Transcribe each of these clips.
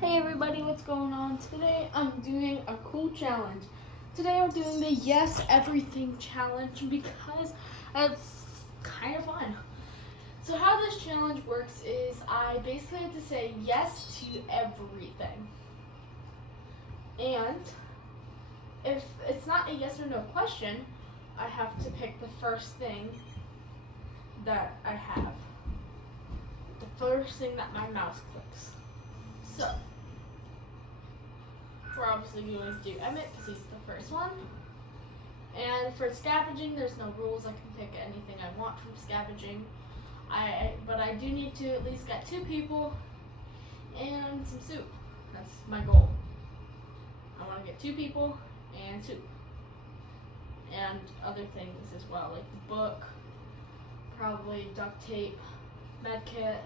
Hey everybody, what's going on? Today I'm doing a cool challenge. Today I'm doing the Yes Everything challenge because it's kind of fun. So how this challenge works is I basically have to say yes to everything. And if it's not a yes or no question, I have to pick the first thing that I have. The first thing that my mouse clicks. So we're obviously going to do Emmett because he's the first one. And for scavenging, there's no rules. I can pick anything I want from scavenging. But I do need to at least get 2 people and some soup. That's my goal. I want to get 2 people and soup. And other things as well, like the book, probably duct tape, med kit,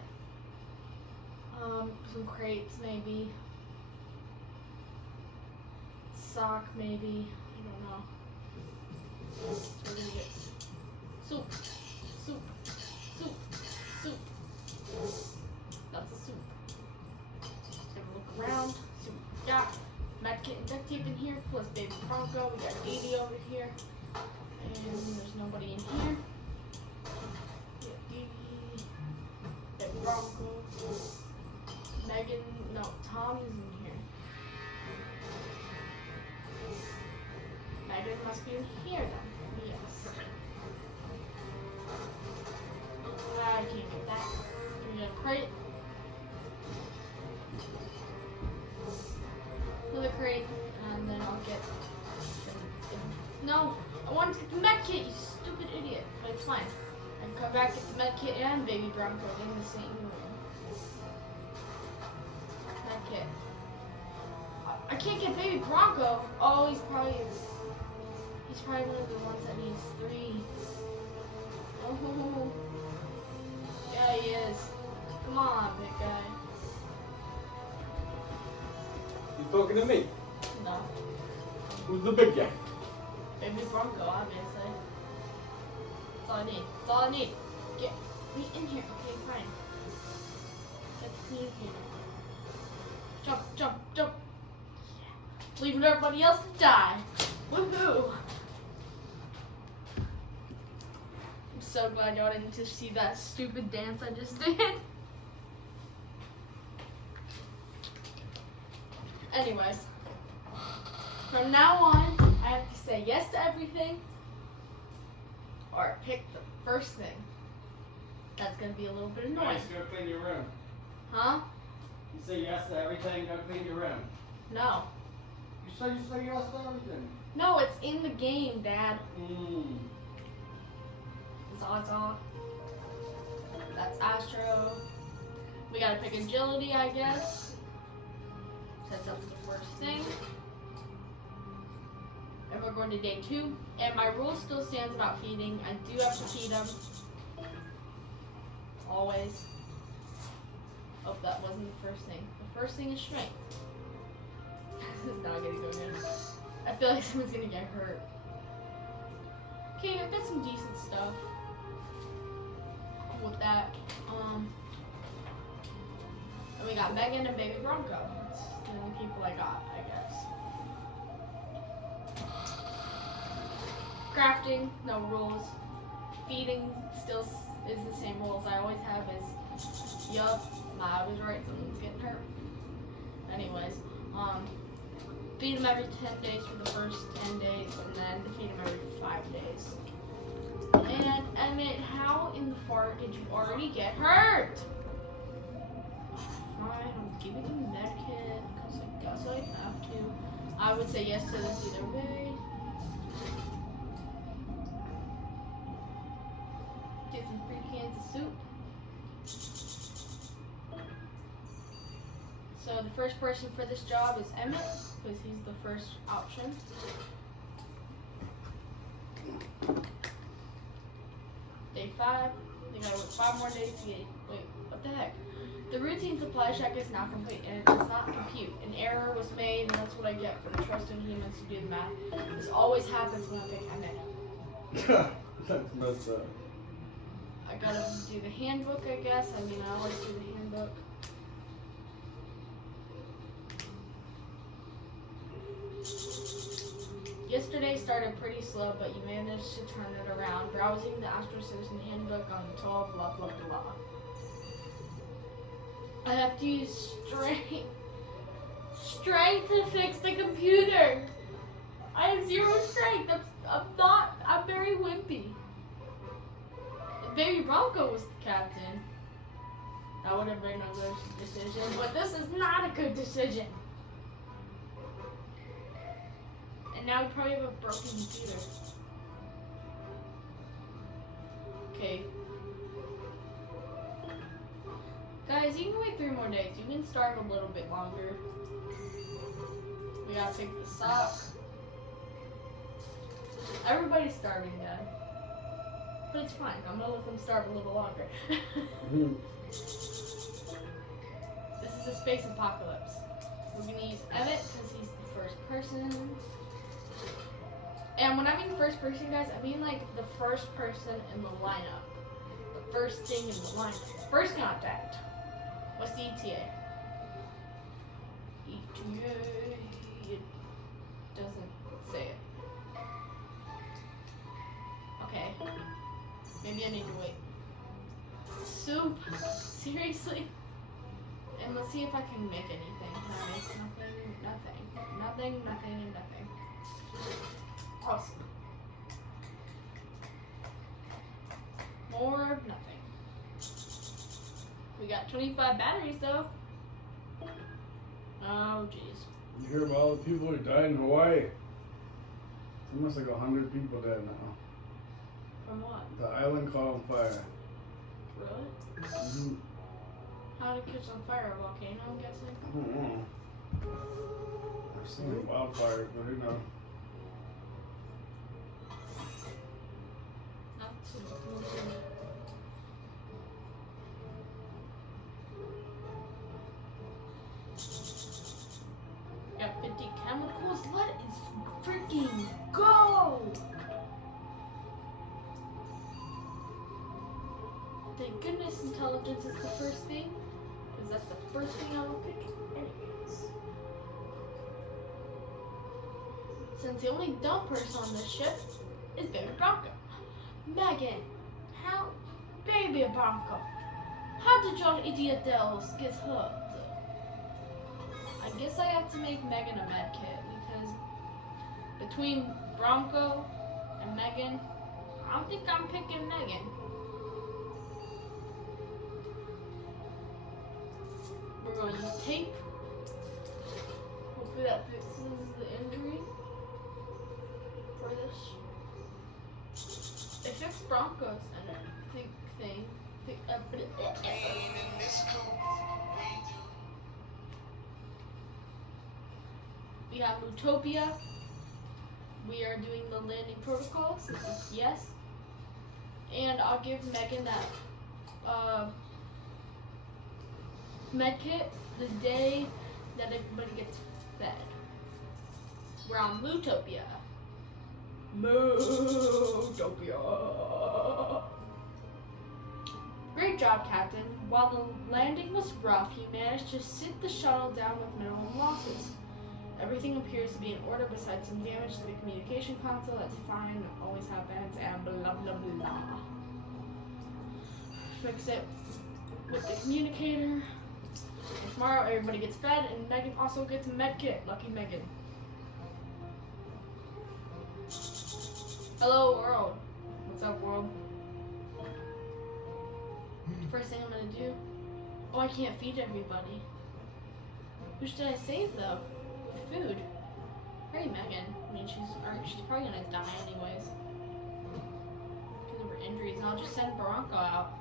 some crates maybe. Sock maybe, I don't know. So we're gonna get soup, soup, soup, soup. That's the soup. Gonna look around, see what we got. Medkit and duct tape in here, plus baby Bronco. We got Dee over here, and there's nobody in here. We got Dee, baby Bronco, Megan. No, Tom is in here. Megan must be in here then. Yes. I can't get that. We got a crate. Another crate, and then I'll get. No, I wanted to get the med kit, you stupid idiot. But it's fine. I can come back, get the med kit and baby Bronco in the same room. Med kit. I can't get baby Bronco. Oh, he's probably one of the ones that needs 3. Oh, yeah, he is. Come on, big guy. You talking to me? No. Who's the big guy? Baby Bronco, obviously. That's all I need. That's all I need. Get me in here. Okay, fine. Get me in here. Jump, jump, jump. Yeah. Leaving everybody else to die. Woohoo! I'm so glad y'all didn't just see that stupid dance I just did. Anyways, from now on, I have to say yes to everything, or pick the first thing. That's gonna be a little bit annoying. Nice, go clean your room. Huh? You say yes to everything, go clean your room. No. You say yes to everything. No, it's in the game, Dad. Zaza. That's Astro. We gotta pick agility, I guess. Since that's the first thing. And we're going to day 2. And my rule still stands about feeding. I do have to feed them. Always. Oh, that wasn't the first thing. The first thing is strength. This is not gonna go good. I feel like someone's gonna get hurt. Okay, I've got some decent stuff. Cool with that. And we got Megan and baby Bronco. That's the only people I got, I guess. Crafting, no rules. Feeding still is the same rules I always have. Yup, I was right, someone's getting hurt. Anyways, feed them every 10 days for the first 10 days, and then feed them every 5 days. And Emmett, how in the fart did you already get hurt? Fine, I'm giving you med kit because I guess I have to. I would say yes to this either way. Get some free cans of soup. So the first person for this job is Emmett, because he's the first option. Day 5. They gotta work 5 more days to get. Wait, what the heck? The routine supply check is not complete, and it does not compute. An error was made, and that's what I get for trusting humans to do the math. This always happens when I pick Emmett. That's messed up. I gotta do the handbook, I guess. I mean, I always do the handbook. Yesterday started pretty slow, but you managed to turn it around. Browsing the Astro Citizen handbook on the toll, blah blah blah. I have to use strength to fix the computer. I have 0 strength. I'm very wimpy. If Baby Bronco was the captain, that would have been a good decision, but this is not a good decision. And now we probably have a broken computer. Okay. Guys, you can wait 3 more days. You can starve a little bit longer. We gotta pick the sock. Everybody's starving, Dad. But it's fine. I'm gonna let them starve a little longer. This is a space apocalypse. We're gonna use Emmett because he's the first person. And when I mean first person, guys, I mean like the first person in the lineup. The first thing in the lineup. First contact. What's the ETA? ETA. It doesn't say it. Okay. Maybe I need to wait. Soup? Seriously? And let's see if I can make anything. Can I make nothing? Nothing. Nothing, nothing, and nothing. Awesome. More of nothing. We got 25 batteries though. Oh jeez. You hear about all the people who died in Hawaii? It's almost like 100 people dead now. From what? The island caught on fire. Really? Mm-hmm. How did it catch on fire? A volcano, I'm guessing? I don't know. I've seen wildfires, but who knows? Absolutely. Got 50 chemicals. Let us freaking go! Thank goodness intelligence is the first thing, because that's the first thing I will pick anyways. Since the only dumb person on this ship is Baby Bronco. Megan, how? Baby Bronco, how did your idiot girls get hurt? I guess I have to make Megan a med kit, because between Bronco and Megan, I don't think I'm picking Megan. We're going to use tape. Hopefully that fixes the injury for this. It fixed Bronco's and thing. We have Utopia. We are doing the landing protocols. Yes. And I'll give Megan that medkit the day that everybody gets fed. We're on Mootopia. Mootopia. Great job, Captain. While the landing was rough, you managed to sit the shuttle down with minimal losses. Everything appears to be in order besides some damage to the communication console. That's fine, it always happens, and blah blah blah. Fix it with the communicator. And tomorrow everybody gets fed, and Megan also gets a med kit. Lucky Megan. Hello world. What's up world? First thing I'm gonna do. Oh, I can't feed everybody. Who should I save though? With food. Hurry, Megan. I mean, she's probably gonna die anyways because of her injuries. And I'll just send Bronco out.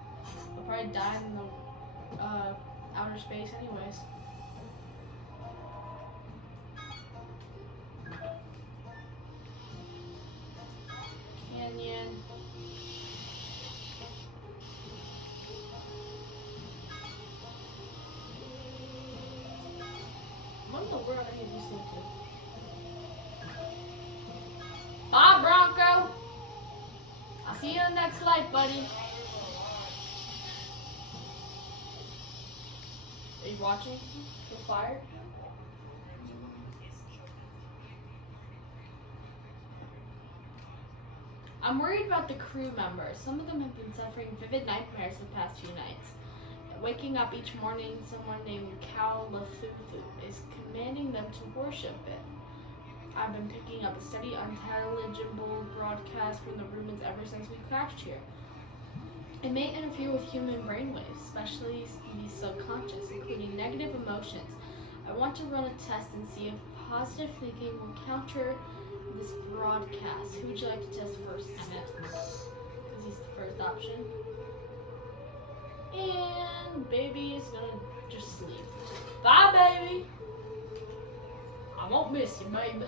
He'll probably die in the outer space anyways. Canyon. What in the world are you listening to? Bye, Bronco! I'll see you in the next life, buddy. Are you watching the fire? I'm worried about the crew members. Some of them have been suffering vivid nightmares the past few nights. Waking up each morning, someone named Cal Lafuthu is commanding them to worship it. I've been picking up a steady, unintelligible broadcast from the Rumans ever since we crashed here. It may interfere with human brainwaves, especially the subconscious, including negative emotions. I want to run a test and see if positive thinking will counter this broadcast. Who would you like to test first, Emmett? Because he's the first option. And baby is gonna just sleep. Bye, baby! I won't miss you, baby.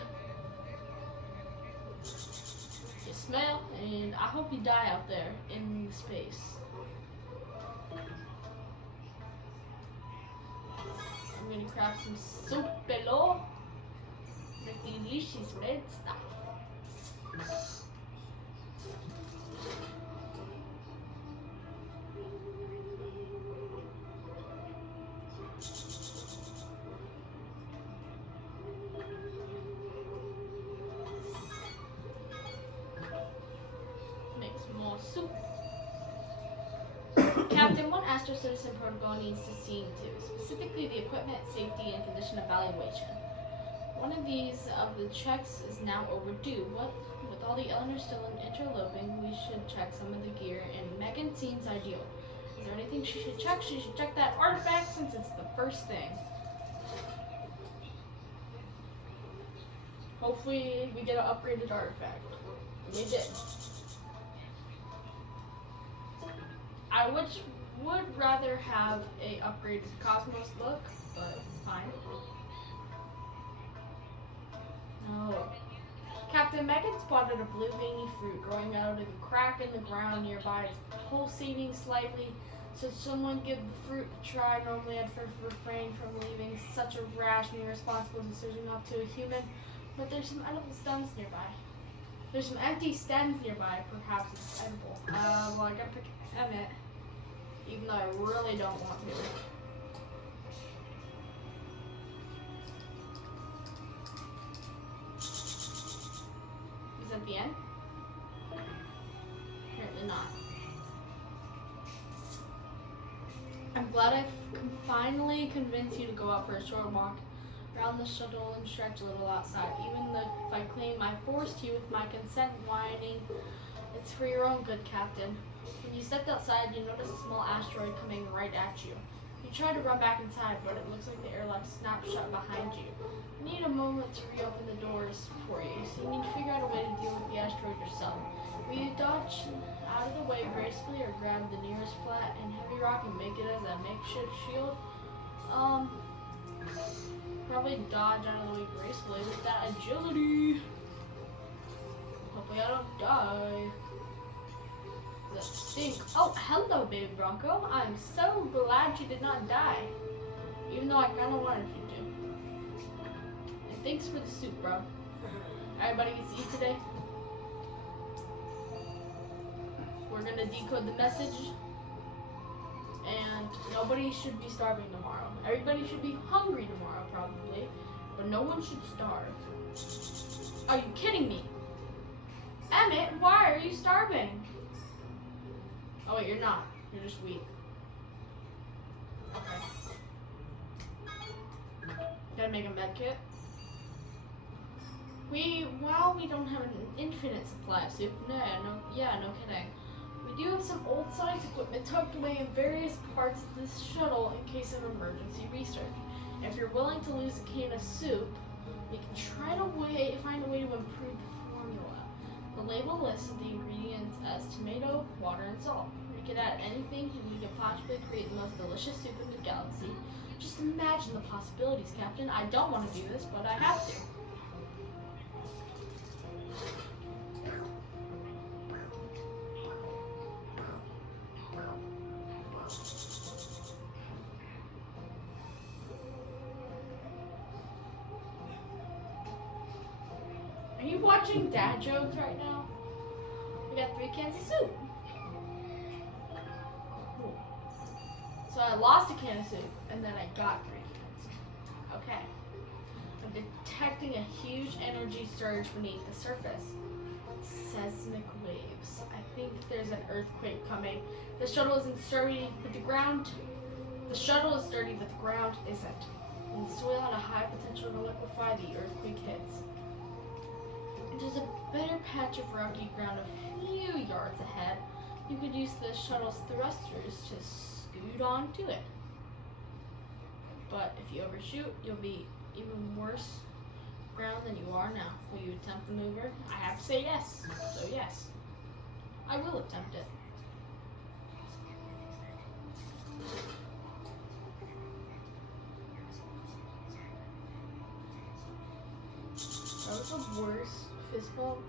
You smell, and I hope you die out there in space. I'm gonna craft some soup below. Make the delicious red stuff. Make some more soup. Captain, what Astro Citizen protocol needs to see to, specifically the equipment, safety, and condition evaluation. One of these of the checks is now overdue. What with all the Eleanors still interloping, we should check some of the gear, and Megan seems ideal. Is there anything she should check? She should check that artifact since it's the first thing. Hopefully we get an upgraded artifact. We did. I would rather have a upgraded Cosmos look, but it's fine. No. Captain Megan spotted a blue veiny fruit growing out of a crack in the ground nearby. It's pulsating slightly. Should someone give the fruit a try? Normally I'd refrain from leaving such a rash and irresponsible decision up to a human, but there's some edible stems nearby. There's some empty stems nearby. Perhaps it's edible. Well, I gotta pick Emmett, even though I really don't want to. Is that the end? Apparently not. I'm glad I've finally convinced you to go out for a short walk around the shuttle and stretch a little outside. Even though if I claim I forced you with my consent whining, it's for your own good, Captain. When you stepped outside, you noticed a small asteroid coming right at you. You tried to run back inside, but it looks like the airlock snapped shut behind you. You need a moment to reopen the doors for you, so you need to figure out a way to deal with the asteroid yourself. Will you dodge out of the way gracefully or grab the nearest flat and heavy rock and make it as a makeshift shield? Probably dodge out of the way gracefully with that agility. Hopefully I don't die. That stink. Oh, hello, baby Bronco. I'm so glad you did not die. Even though I kind of wanted you to. And thanks for the soup, bro. Everybody gets to eat today. We're gonna decode the message. And nobody should be starving tomorrow. Everybody should be hungry tomorrow, probably. But no one should starve. Are you kidding me? Emmett, why are you starving? Oh wait, you're not. You're just weak. Okay. Gotta make a med kit. We don't have an infinite supply of soup. No kidding. We do have some old science equipment tucked away in various parts of this shuttle in case of emergency research. And if you're willing to lose a can of soup, we can try to find a way to improve the formula. The label lists the ingredients as tomato, water, and salt. We could add anything and we could possibly create the most delicious soup in the galaxy. Just imagine the possibilities, Captain. I don't want to do this, but I have to. Are you watching dad jokes right now? We got 3 cans of soup. Cool. So I lost a can of soup, and then I got 3 cans. Okay. I'm detecting a huge energy surge beneath the surface. seismic waves. I think there's an earthquake coming. The shuttle isn't sturdy, but the ground. The shuttle is sturdy, but the ground isn't. And the soil had a high potential to liquefy the earthquake hits. There's a better patch of rocky ground a few yards ahead. You could use the shuttle's thrusters to scoot onto it. But if you overshoot, you'll be even worse ground than you are now. Will you attempt the maneuver? I have to say yes. So yes, I will attempt it. That was the worst fist bump.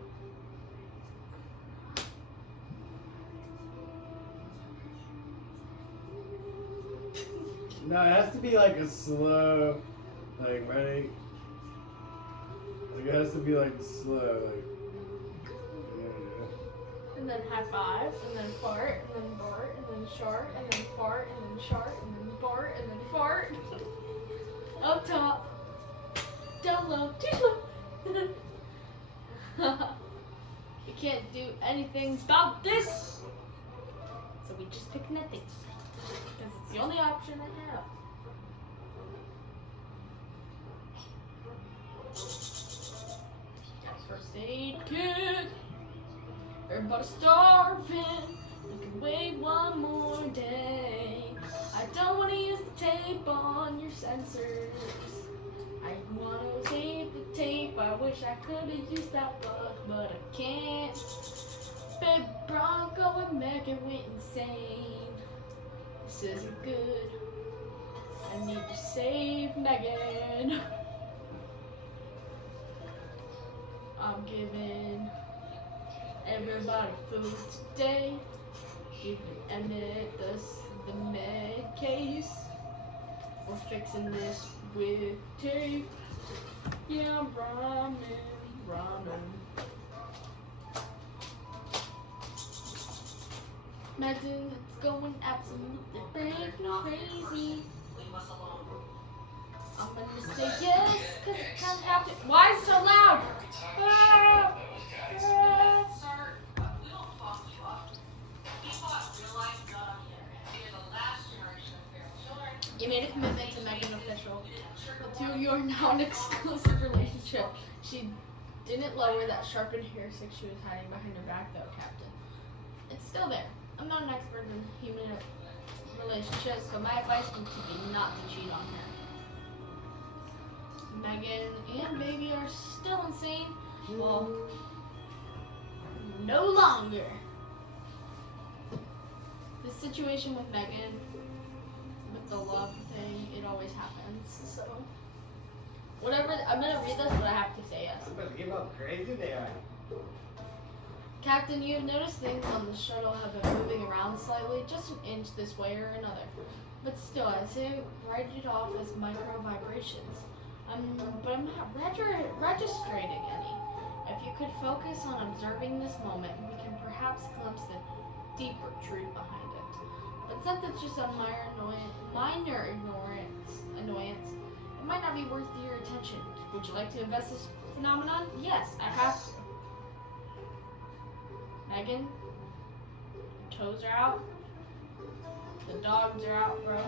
No, it has to be like a slow, like ready. Like it has to be like slow, like. Yeah. And then high five, and then fart, and then fart, and then shark, and then fart, and then shark, and then fart, and then fart. Up top, down low, too low. We can't do anything about this, so we just pick nothing. Because it's the only option I have. Got a first aid kit. Everybody's starving. We can wait one more day. I don't want to use the tape on your sensors. I want to save the tape. I wish I could have used that book, but I can't. Big Bronco and Megan went insane. This isn't good. I need to save Megan. I'm giving everybody food today. Giving Emmett the med case. We're fixing this with tape. Yeah, I'm rhyming. Imagine it's going absolutely crazy. I'm gonna say yes, cause it can't happen. Why is it so loud? Ah, ah. You made a commitment to Megan official. The two of you are now in an exclusive relationship. She didn't lower that sharpened hair stick she was hiding behind her back though, Captain. It's still there. I'm not an expert in human relationships, but my advice would be not to cheat on her. Megan and baby are still insane. Well, no longer. The situation with Megan, with the love thing, it always happens. So, whatever. I'm gonna read this, but I have to say yes. I'm gonna give up crazy they are. Captain, you have noticed things on the shuttle have been moving around slightly, just an inch this way or another. But still, I'd say write it off as micro vibrations. But I'm not registering any. If you could focus on observing this moment, we can perhaps glimpse the deeper truth behind it. But since it's just a minor annoyance, it might not be worth your attention. Would you like to invest this phenomenon? Yes, I have to. Megan, toes are out. The dogs are out, bro.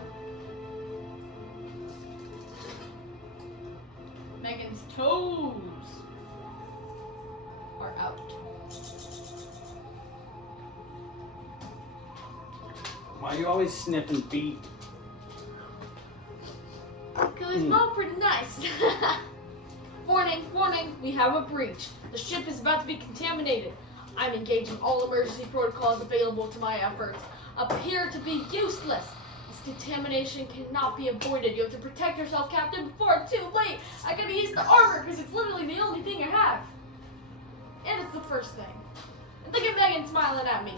Megan's toes are out. Why are you always sniffing feet? Cause they smell pretty nice. Warning, we have a breach. The ship is about to be contaminated. I'm engaging all emergency protocols available to my efforts. Appear to be useless. This contamination cannot be avoided. You have to protect yourself, Captain, before it's too late. I gotta use the armor because it's literally the only thing I have. And it's the first thing. And look at Megan smiling at me.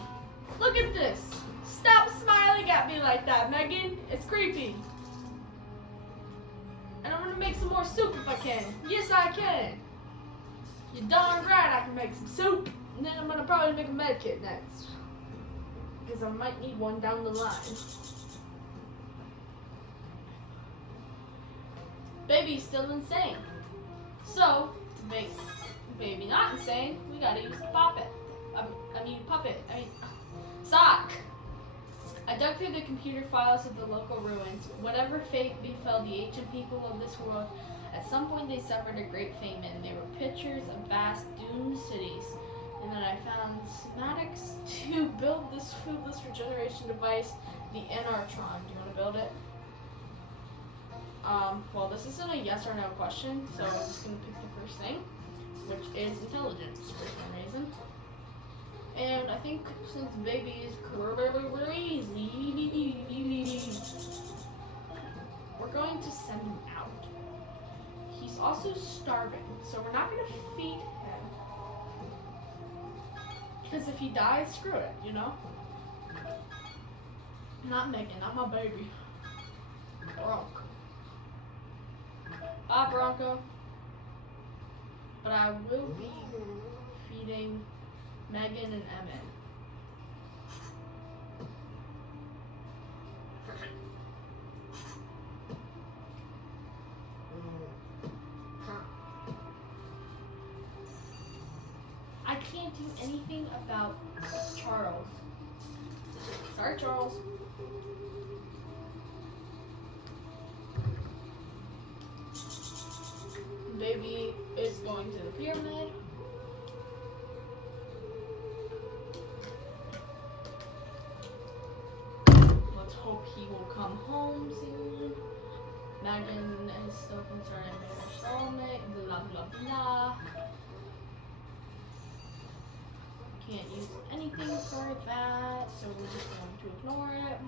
Look at this. Stop smiling at me like that, Megan. It's creepy. And I'm gonna make some more soup if I can. Yes, I can. You're darn right I can make some soup. And then I'm gonna probably make a med kit next. Because I might need one down the line. Baby's still insane. So, to make maybe not insane. We gotta use puppet. Sock! I dug through the computer files of the local ruins. Whatever fate befell the ancient people of this world, at some point they suffered a great famine. They were pictures of vast doomed cities. And then I found schematics to build this foodless regeneration device, the Enartron. Do you want to build it? Well, this isn't a yes or no question, so I'm just going to pick the first thing, which is intelligence for some reason. And I think since baby is crazy, we're going to send him out. He's also starving, so we're not going to feed him. Because if he dies, screw it, you know? Not Megan, not my baby. Bronco. Bye, Bronco. But I will be feeding Megan and Emmett. I can't do anything about Charles. Sorry, Charles. Baby is going to the pyramid. Let's hope he will come home soon. Megan is still concerned about her soulmate. Blah blah blah. Can't use anything for that, so we're just going to ignore it.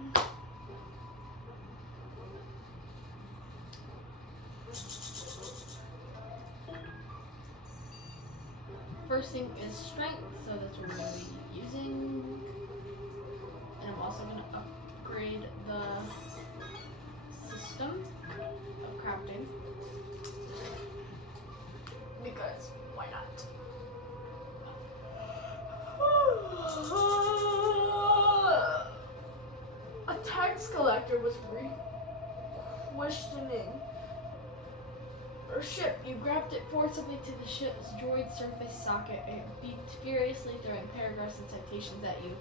First thing is strength, so that's what we're going to be using. And I'm also going to upgrade the system of crafting. Because why not? A tax collector was questioning her ship. You grabbed it forcibly to the ship's droid surface socket. It beeped furiously, throwing paragraphs and citations at you.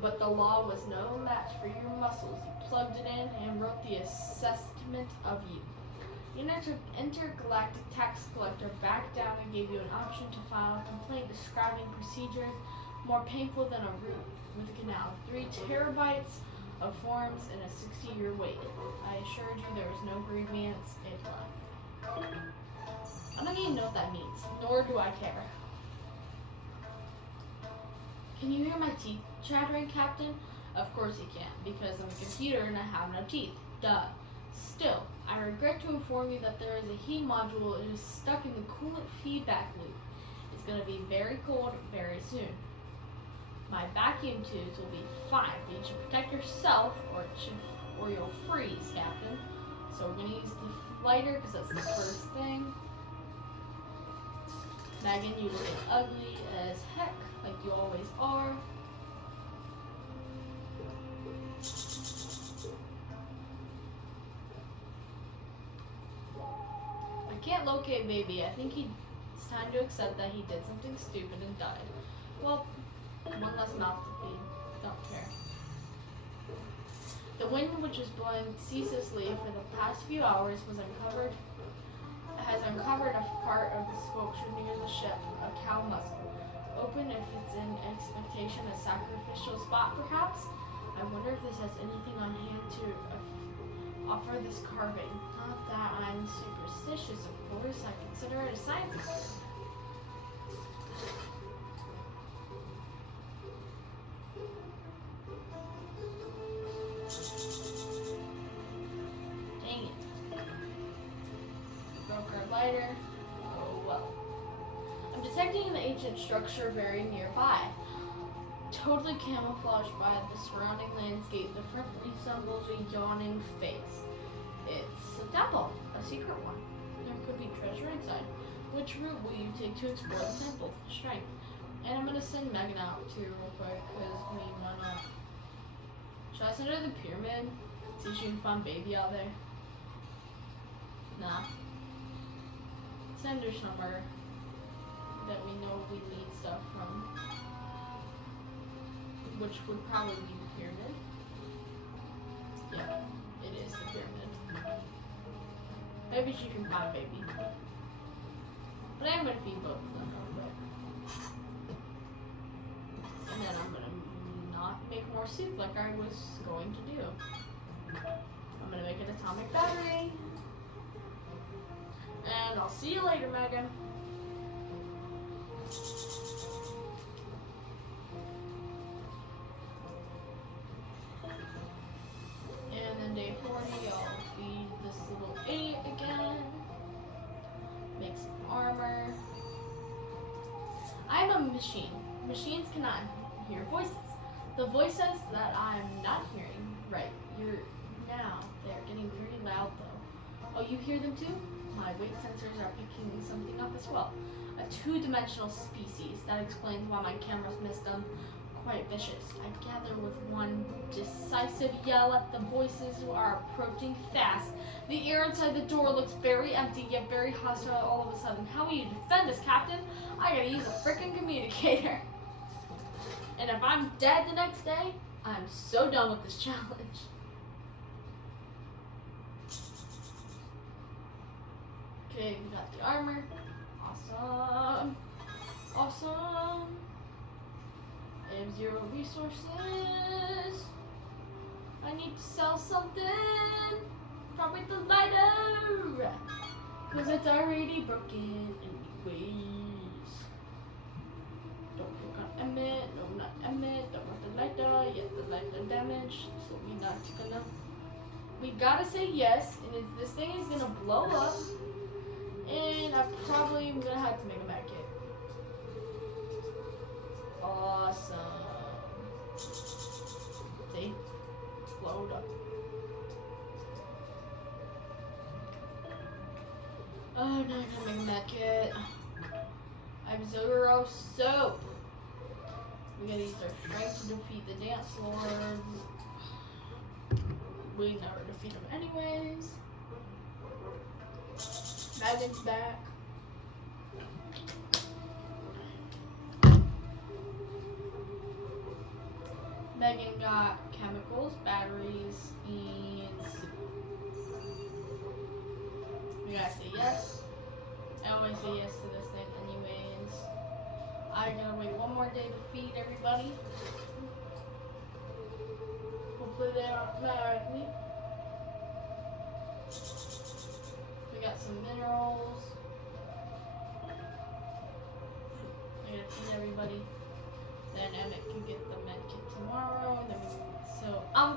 But the law was no match for your muscles. You plugged it in and wrote the assessment of you. The intergalactic tax collector backed down and gave you an option to file a complaint describing procedures more painful than a root with a canal. 3 terabytes of forms and a 60-year wait. I assured you there was no grievance. It left. I don't even know what that means, nor do I care. Can you hear my teeth chattering, Captain? Of course you can, because I'm a computer and I have no teeth. Duh. Still, I regret to inform you that there is a heat module that is stuck in the coolant feedback loop. It's going to be very cold very soon. My vacuum tubes will be fine, but you should protect yourself or you'll freeze, Captain. So we're going to use the lighter because that's the first thing. Megan, you look ugly as heck, like you always are. I can't locate baby. I think it's time to accept that he did something stupid and died. Well, one less mouth to feed. Don't care. The wind, which was blowing ceaselessly for the past few hours, has uncovered a part of the sculpture near the ship, a cow muzzle. Open if it's in expectation a sacrificial spot, perhaps? I wonder if this has anything on hand to offer this carving. Not that I'm superstitious, of course. I consider it a science experiment. Dang it. Broke our lighter. Oh well. I'm detecting the ancient structure very nearby. Totally camouflaged by the surrounding landscape, the front resembles a yawning face. It's a temple, a secret one. There could be treasure inside. Which route will you take to explore the temple for strength? And I'm gonna send Megan out too real quick, because why not? Should I send her to the pyramid? See if she can find baby out there? Nah. Send her somewhere that we know we need stuff from, which would probably be the pyramid. Yeah, it is the pyramid. Maybe she can find baby. But I'm gonna feed both of them real quick. And then I'm gonna not make more soup like I was going to do. I'm gonna make an atomic battery. And I'll see you later, Megan. And then day 40, I'll feed this little idiot again. Make some armor. I'm a machine. Machines cannot hear voices. The voices that I'm not hearing, right, they're getting very loud though. Oh, you hear them too? My weight sensors are picking something up as well. A two-dimensional species. That explains why my cameras missed them. Quite vicious. I gather with one decisive yell at the voices who are approaching fast. The air inside the door looks very empty, yet very hostile all of a sudden. How will you defend us, Captain? I gotta use a frickin' communicator. And if I'm dead the next day, I'm so done with this challenge. Okay, we got the armor. Awesome. Awesome. I have 0 resources. I need to sell something. Probably the lighter. Because it's already broken anyways. Don't click on Emmett. No, not Emmett. Don't want the lighter. Yet the lighter damaged. So we not gonna. We gotta say yes. And if this thing is gonna blow up. And I probably am gonna have to make a med kit. Awesome. See? Explode up. Oh, now I gotta make a med kit. I have 0 soap. We gotta use our strength to defeat the dance lords. We never defeat them anyways. Megan's back. Megan got chemicals, batteries, and soup. We gotta say yes. I always say yes to this thing anyways. I gotta wait one more day to feed everybody. Hopefully they aren't mad at me. We got some minerals. I gotta feed everybody. Then Emmett can get the med kit tomorrow. Then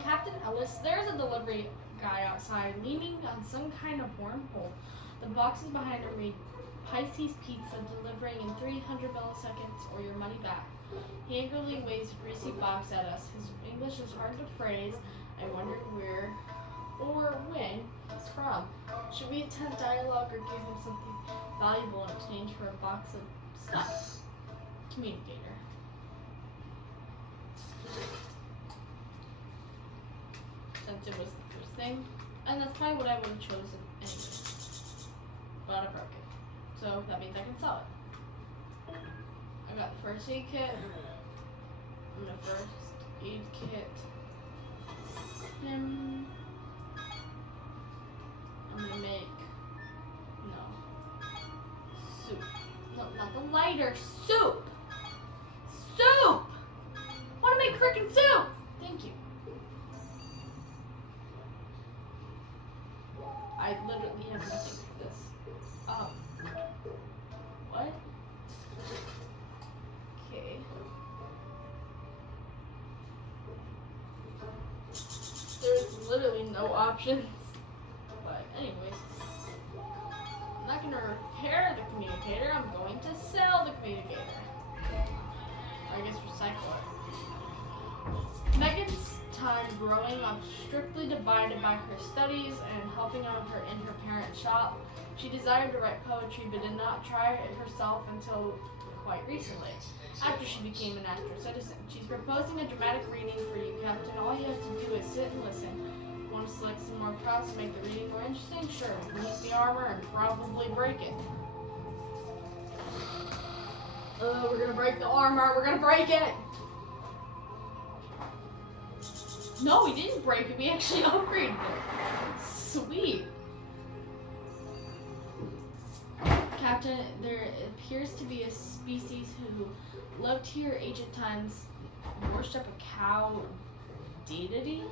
Captain Ellis, there's a delivery guy outside leaning on some kind of wormhole. The boxes behind him read Pisces Pizza delivering in 300 milliseconds or your money back. He angrily waves a greasy box at us. His English is hard to phrase. I wondered where or when he's from. Should we attempt dialogue or give him something valuable in exchange for a box of stuff? Communicator. Since it was the first thing. And that's probably what I would have chosen anyway. But I broke it. So that means I can sell it. I got the first aid kit. I'm gonna first aid kit him. I'm gonna make soup. No, not the lighter. Soup! Soup! I wanna make frickin' soup! Thank you. I literally have nothing for this. What? Okay. There's literally no options. But anyways. I'm not gonna repair the communicator, I'm going to sell the communicator. Or I guess recycle it. Megan's time growing up strictly divided by her studies and helping out her in her parents' shop. She desired to write poetry but did not try it herself until quite recently, after she became a natural citizen. She's proposing a dramatic reading for you, Captain. All you have to do is sit and listen. Want to select some more props to make the reading more interesting? Sure, we can use the armor and probably break it. We're gonna break the armor. We're gonna break it. No, we didn't break it. We actually upgraded it. Sweet. Captain, there appears to be a species who lived here ancient times, worship a cow deity.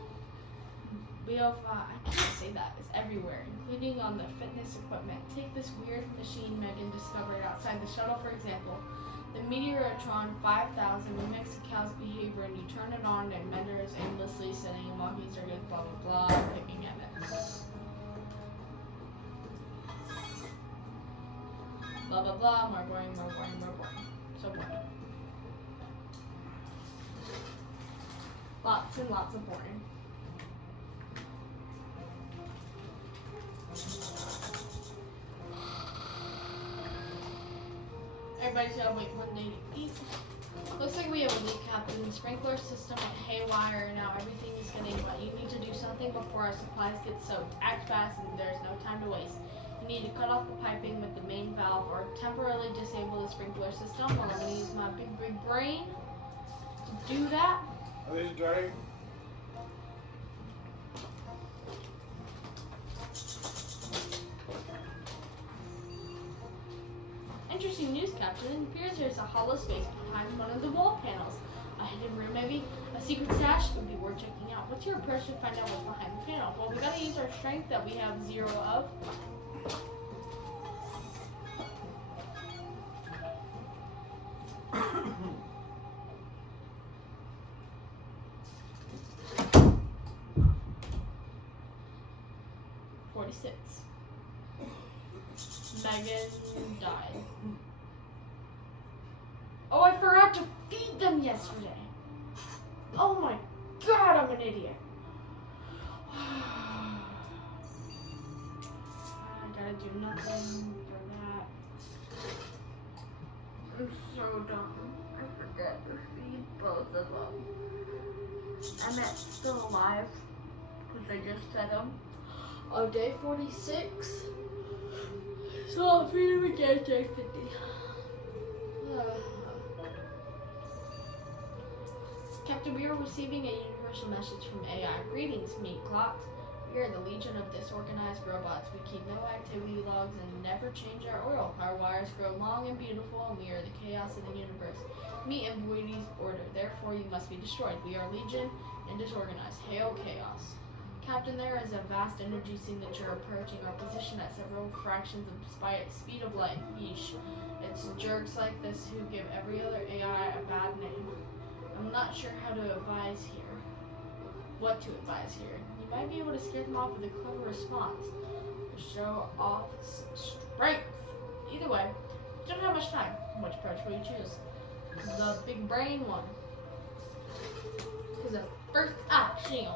We have, I can't say that, it's everywhere, including on the fitness equipment. Take this weird machine Megan discovered outside the shuttle, for example. The Meteorotron 5000 mimics a cow's behavior, and you turn it on and Mender is endlessly sitting and walking circuits, blah blah blah, picking at it. Blah blah blah, more boring, more boring, more boring. So boring. Lots and lots of boring. Everybody's gotta wait one day to eat. Looks like we have a leak, Captain. The sprinkler system went haywire. Now everything is getting wet. You need to do something before our supplies get soaked. Act fast, and there's no time to waste. You need to cut off the piping with the main valve or temporarily disable the sprinkler system. Well, I'm gonna use my big brain to do that. Are they drying? Interesting news, Captain. It appears there's a hollow space behind one of the wall panels. A hidden room, maybe? A secret stash? It would be worth checking out. What's your approach to find out what's behind the panel? Well, we gotta use our strength that we have 0 of. Megan died. Oh, I forgot to feed them yesterday. Oh my god, I'm an idiot. I gotta do nothing for that. I'm so dumb. I forgot to feed both of them. Emmett's still alive because I just fed him. On day 46. So I'll feed him again day 50. Captain, we are receiving a universal message from AI. Greetings, meat clocks. We are the legion of disorganized robots. We keep no activity logs and never change our oil. Our wires grow long and beautiful, and we are the chaos of the universe. Meat embodies order. Therefore, you must be destroyed. We are legion and disorganized. Hail chaos. Captain, there is a vast energy signature approaching our position at several fractions of speed of light. Yeesh. It's jerks like this who give every other AI a bad name. I'm not sure how to advise here. What to advise here. You might be able to scare them off with a clever response. Or show off some strength. Either way, you don't have much time. Which approach will you choose? The big brain one. Because the first action.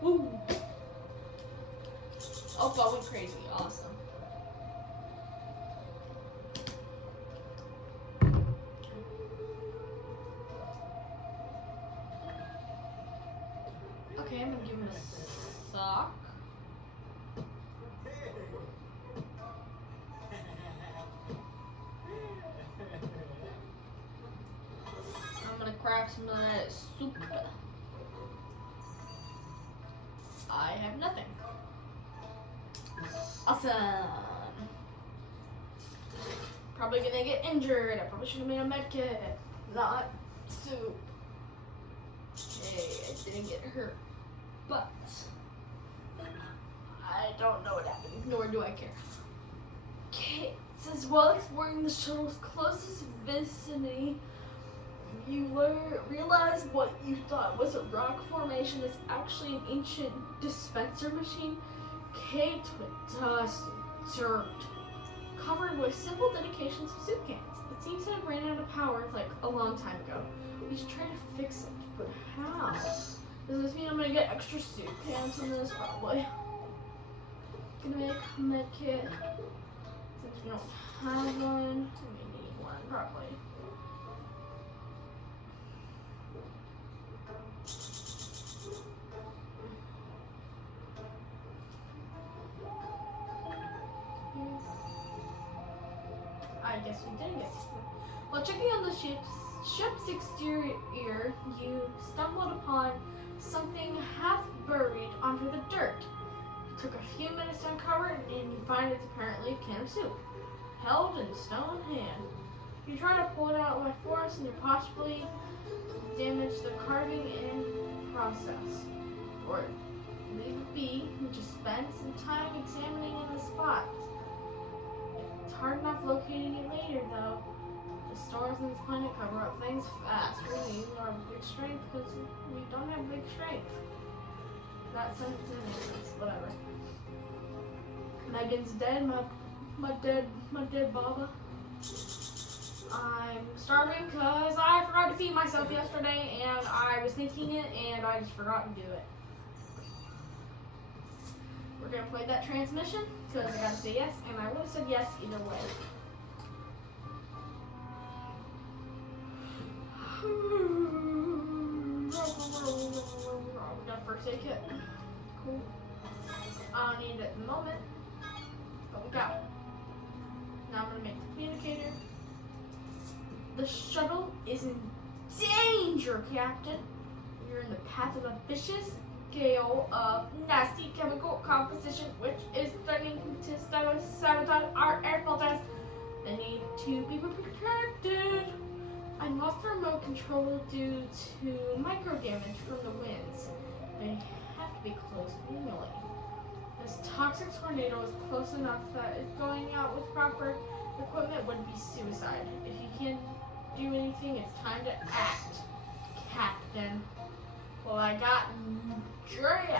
Woo! Oh, that went crazy. Awesome. Okay, I'm gonna give him a sock. I'm gonna crack some of that soup. I have nothing. Awesome. Probably gonna get injured. I probably should have made a med kit, not soup. Hey, I didn't get hurt, but I don't know what happened, nor do I care. Okay, it says while exploring the shuttle's closest vicinity, you realize what you thought was a rock formation is actually an ancient dispenser machine caked with dust and dirt, covered with simple dedications of soup cans. It seems to have ran out of power like a long time ago. We should try to fix it, but how? Does this mean I'm gonna get extra soup cans from this? Probably. Gonna make a med kit. Since we don't have one, we need one probably. I guess we didn't get secure. While checking on the ship's exterior, you stumbled upon something half buried under the dirt. It took a few minutes to uncover it, and you find it's apparently a can of soup, held in stone hand. You try to pull it out by force, and you possibly damage the carving in process. Or leave it be and just spend some time examining in the spot. It's hard enough locating it later, though. The storms on this planet cover up things fast. We need our big strength because we don't have big strength. That sentence didn't make sense. Whatever. Megan's dead. My dead Baba. I'm starving because I forgot to feed myself yesterday, and I was thinking it, and I just forgot to do it. We're gonna play that transmission because I gotta say yes, and I would have said yes either way. We got a first aid kit. Cool. I don't need it at the moment, but we got it. Now I'm gonna make the communicator. The shuttle is in danger, Captain. You're in the path of a vicious gale of nasty chemical composition, which is threatening to sabotage our air filters. They need to be protected. I lost the remote control due to micro damage from the winds. They have to be closed manually. This toxic tornado is close enough that going out with proper equipment would be suicide. If you can't do anything, it's time to act, Captain. Well, I got drink.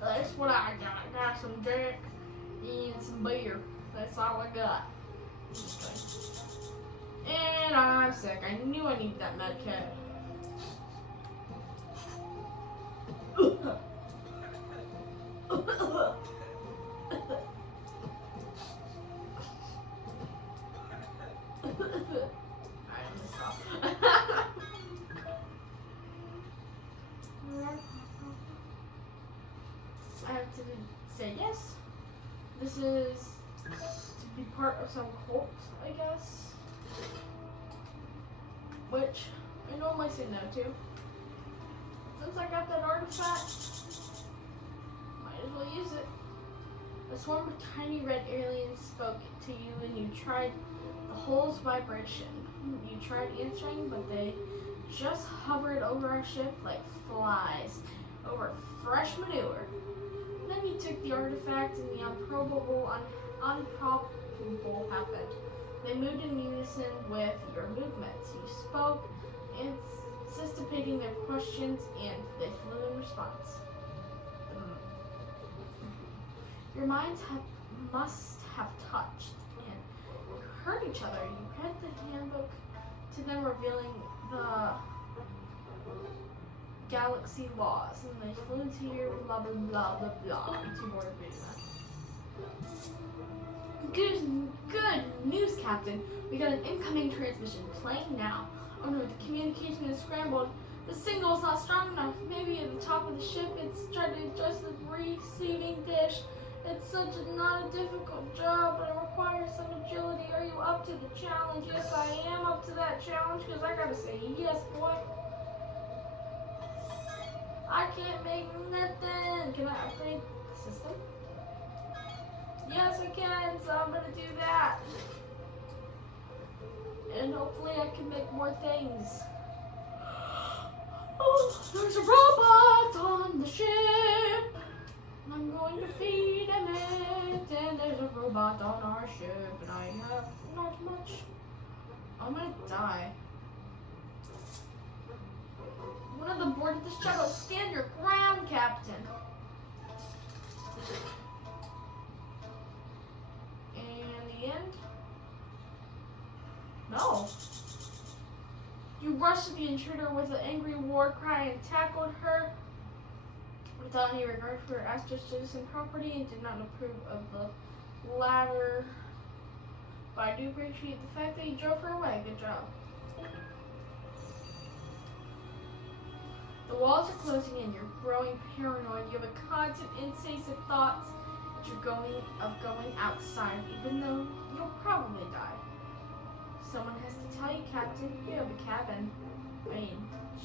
That's what I got. I got some drink and some beer. That's all I got. And I'm sick. I knew I needed that med kit. I have to say yes. This is to be part of some cult, I guess. Which I normally say no to. Since I got that artifact, might as well use it. A swarm of tiny red aliens spoke to you and you tried the hole's vibration. You tried answering, but they just hovered over our ship like flies over fresh manure. Then you took the artifact and the unprobable happened. They moved in unison with your movements. You spoke, anticipating their questions, and they flew in response. Your minds must have touched and heard each other. You read the handbook to them, revealing the galaxy laws, and they flew into your blah blah blah blah blah to board Good news, Captain. We got an incoming transmission playing now. Oh no, the communication is scrambled. The signal is not strong enough. Maybe at the top of the ship it's trying to adjust the receiving dish. It's not a difficult job, but it requires some agility. Are you up to the challenge? Yes, I am up to that challenge because I gotta say yes, boy. I can't make nothing. Can I upgrade the system? Yes, I can, so I'm gonna do that. And hopefully I can make more things. Oh, there's a robot on the ship. I'm going to feed him it. And there's a robot on our ship, and I have not much. I'm gonna die. One of the board of this shuttle, stand your ground, Captain. And the end? No. You rushed to the intruder with an angry war cry and tackled her without any regard for her Astro citizen property and did not approve of the latter. But I do appreciate the fact that you drove her away. Good job. The walls are closing in. You're growing paranoid. You have a constant incessant thoughts going outside, even though you'll probably die. Someone has to tell you, Captain, you have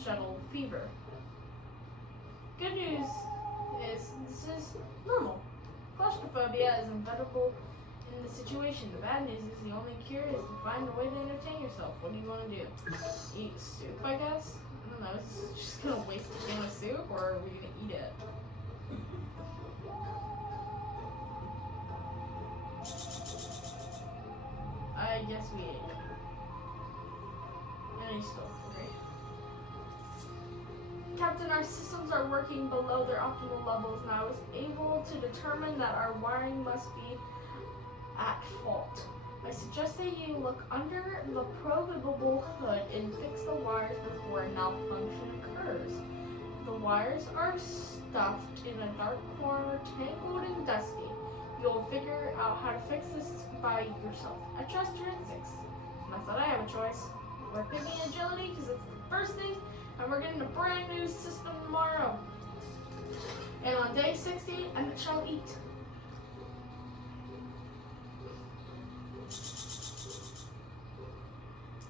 shuttle fever. Good news is this is normal. Claustrophobia is inevitable in the situation. The bad news is the only cure is to find a way to entertain yourself. What do you want to do? Eat soup, I guess? I don't know. Is this just gonna waste a can of soup, or are we gonna eat it? I guess we ate it. And he's still hungry. Captain, our systems are working below their optimal levels, and I was able to determine that our wiring must be at fault. I suggest that you look under the programmable hood and fix the wires before a malfunction occurs. The wires are stuffed in a dark corner, tangled and dusty. You'll figure out how to fix this by yourself. I trust your instincts. And I thought I have a choice. We're picking agility because it's the first thing, and we're getting a brand new system tomorrow. And on day 60, I shall eat.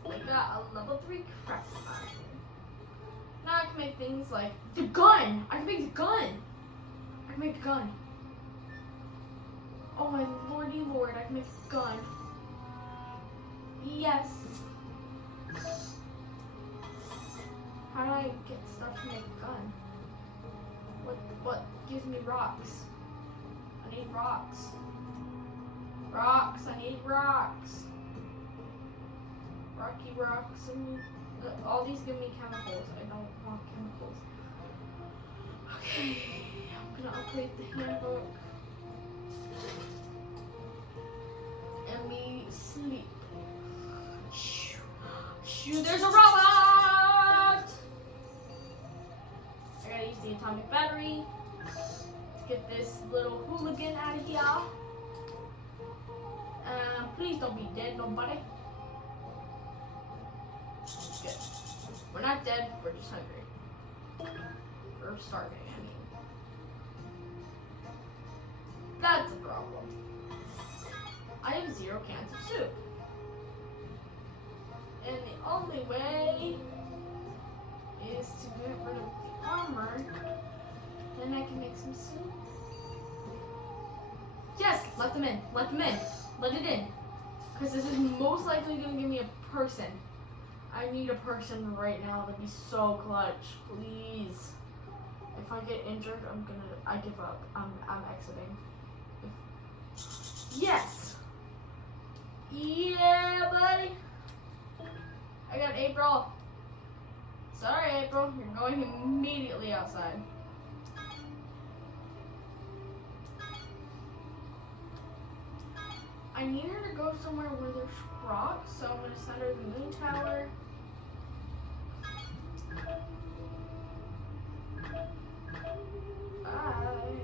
We got a level 3 craft iron. Now I can make things like the gun! I can make the gun! I can make the gun. Oh my lordy lord, I can make a gun. Yes. How do I get stuff to make a gun? What gives me rocks? I need rocks. Rocks, I need rocks. Rocky rocks, and all these give me chemicals. I don't want chemicals. Okay, I'm gonna upgrade the handbook. And we sleep. Shoo, there's a robot! I gotta use the atomic battery to get this little hooligan out of here. Please don't be dead, nobody. Good. We're not dead, we're just hungry. We're starving, I mean. That's a problem. I have 0 cans of soup. And the only way is to get rid of the armor. Then I can make some soup. Yes! Let them in. Let them in. Let it in. Because this is most likely going to give me a person. I need a person right now. That'd be so clutch. Please. If I get injured, I give up. I'm exiting. Yes! Yeah, buddy! I got April. Sorry, April. You're going immediately outside. I need her to go somewhere where there's rocks, so I'm going to send her to the moon tower. Bye.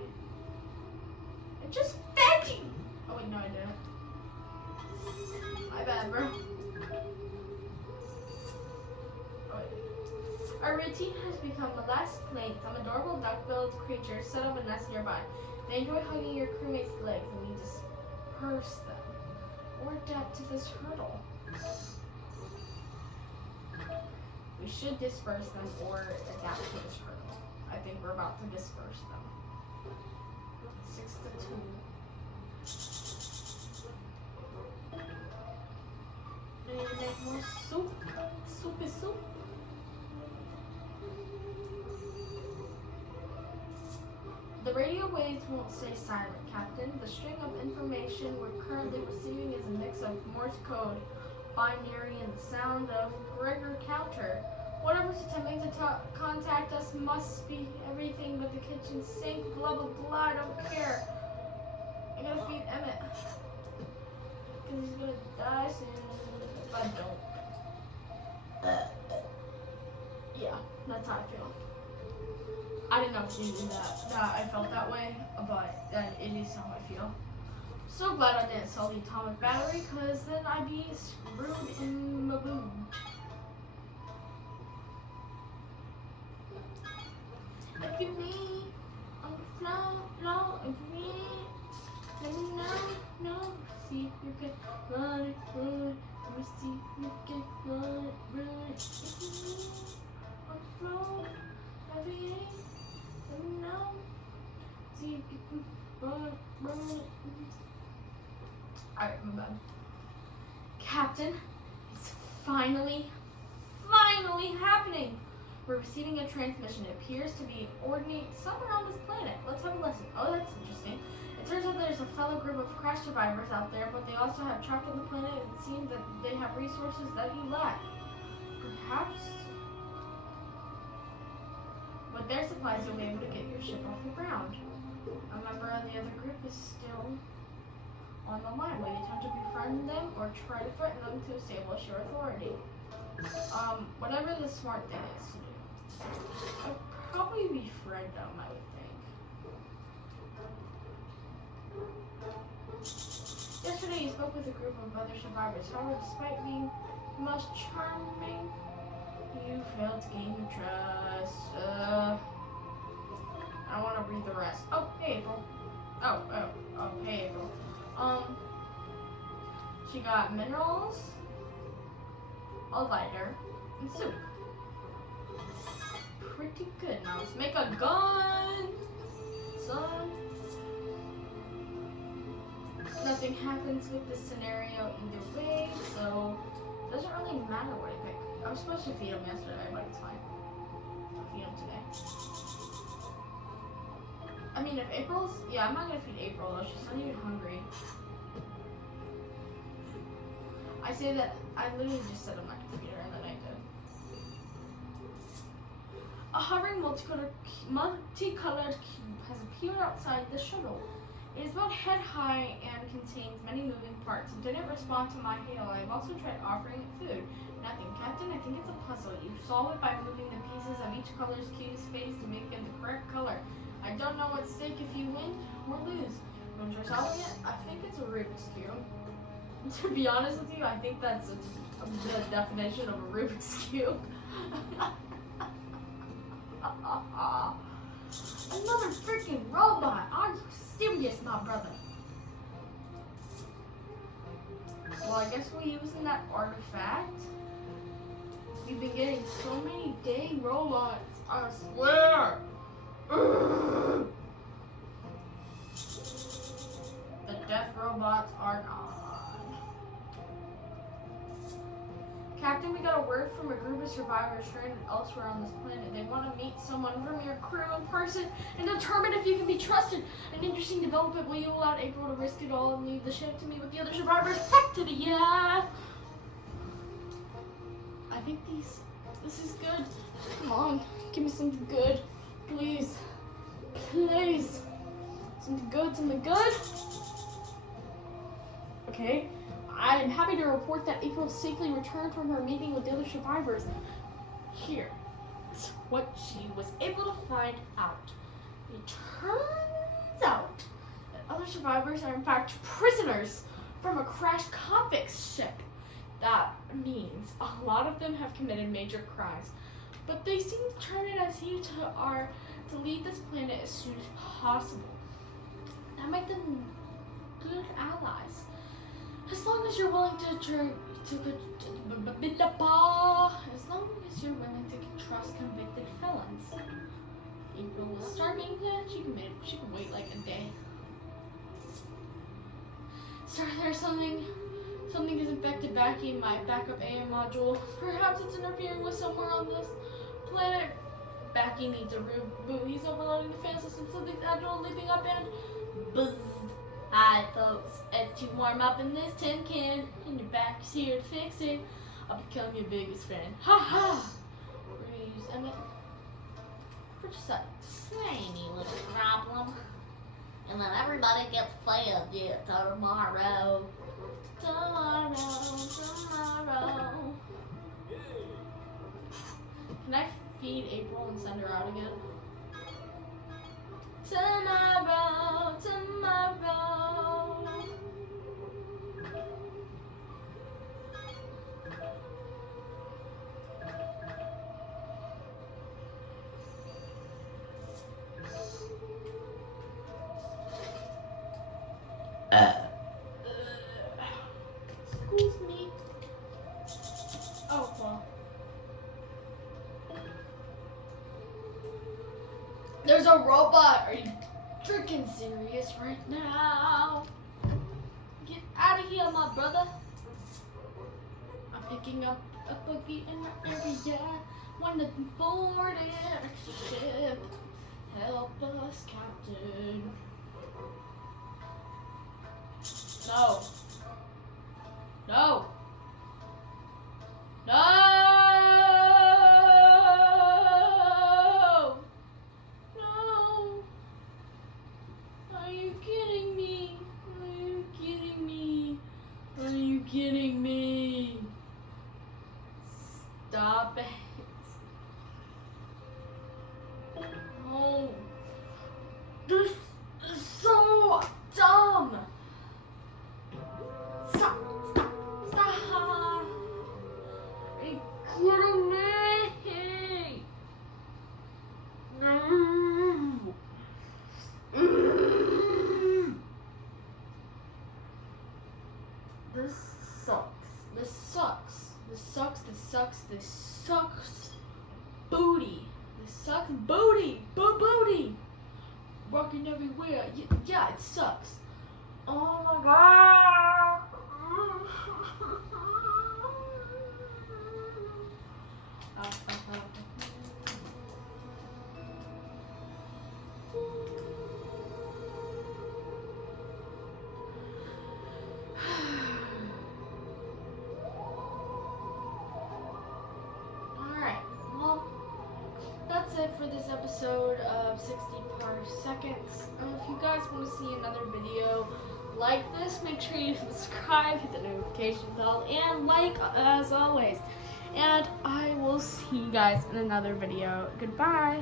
I just fed you! Oh wait, no I didn't. My bad, bro. Oh, wait. Our routine has become the last plank. Some adorable duck-billed creatures set up a nest nearby. They enjoy hugging your crewmates' legs and you disperse them. Or adapt to this hurdle. We should disperse them or adapt to this hurdle. I think we're about to disperse them. 6 to 2. I need to make more soup. Soup is soup. The radio waves won't stay silent, Captain. The string of information we're currently receiving is a mix of Morse code, binary, and the sound of Gregor counter. Whatever's attempting to contact us must be everything but the kitchen sink. Blah blah blah. I don't care. I gotta feed Emmett because he's gonna die soon if I don't. Yeah, that's how I feel. I didn't know if you knew that I felt that way, but it is how I feel. So glad I didn't sell the atomic battery, because then I'd be screwed in my boot. If you me, I'm flow, if you me. Let me know. See if you can run it. Let me see if you can run it. On the floor, heavy aim. Let me know. See if you can run it. Alright, I'm done. Captain, it's finally happening. We're receiving a transmission. It appears to be ordinate somewhere on this planet. Let's have a listen. Oh, that's interesting. It turns out there's a fellow group of crash survivors out there, but they also have trapped on the planet, and it seems that they have resources that you lack. Perhaps with their supplies you'll be able to get your ship off the ground. A member of the other group is still on the line. Will you attempt to befriend them or try to threaten them to establish your authority? Whatever the smart thing is to do. I'd probably befriend them, I would think. Yesterday you spoke with a group of other survivors. However, despite being the most charming, you failed to gain their trust. I want to read the rest. Oh, hey April. Oh, hey April. She got minerals, a lighter, and soup. Pretty good. Now let's make a gun, son. Nothing happens with this scenario either way, so it doesn't really matter what I pick. I was supposed to feed him yesterday, but it's fine. I'll feed him today. I mean, if April's... Yeah, I'm not gonna feed April, though. She's not even hungry. I say that... I literally just said I'm not gonna feed her, and then I did. A hovering multicolored cube has appeared outside the shuttle. It is about head high and contains many moving parts. It didn't respond to my hail. I've also tried offering it food. Nothing. Captain, I think it's a puzzle. You solve it by moving the pieces of each color's cube's face to make it the correct color. I don't know what's at stake if you win or lose. When you're solving it, I think it's a Rubik's Cube. To be honest with you, I think that's the definition of a Rubik's Cube. Another freaking robot! Are you serious, my brother? Well, I guess we're using that artifact. We've been getting so many dang robots, I swear! Ugh. The death robots are on. Captain, we got a word from a group of survivors stranded elsewhere on this planet. They want to meet someone from your crew in person and determine if you can be trusted. An interesting development. Will you allow April to risk it all and leave the ship to me with the other survivors? Heck to the yeah! I think this is good. Come on, give me something good. Please. Please. Something good. Okay. I am happy to report that April safely returned from her meeting with the other survivors. Here's what she was able to find out. It turns out that other survivors are in fact prisoners from a crashed convict ship. That means a lot of them have committed major crimes, but they seem determined as he are to leave this planet as soon as possible. That makes them good allies. As long as you're willing to trust convicted felons. April was starving. Yeah, she can wait like a day. Sir, there's something is infected back in my backup AM module. Perhaps it's interfering with somewhere on this planet. Backy needs a reboot. He's overloading the fan system. Something's agile leaping up and buzz. Hi folks, it's too warm up in this tin can, and your back is here to fix it. I'll become your biggest fan. Ha ha! We're gonna use Emmett for just a tiny little problem. And then everybody gets fed tomorrow. Can I feed April and send her out again? Tomorrow. There's a robot. Are you freaking serious right now? Get out of here, my brother. I'm picking up a boogie in my area. One nothing for an extra ship. Help us, Captain. No. No. No. No. Are you kidding me? Are you kidding me? Are you kidding me? Stop it. Oh. This is so dumb. Stop. Stop. Stop. Are you kidding me? No. This sucks. This sucks. This sucks. This sucks. This sucks. Booty. This sucks booty. Booty. Rocking everywhere. Yeah, it sucks. Oh my god. Alright, well, that's it for this episode of 60 Parsecs. If you guys want to see another video like this, make sure you subscribe, hit the notification bell, and like as always. And I will see you guys in another video. Goodbye.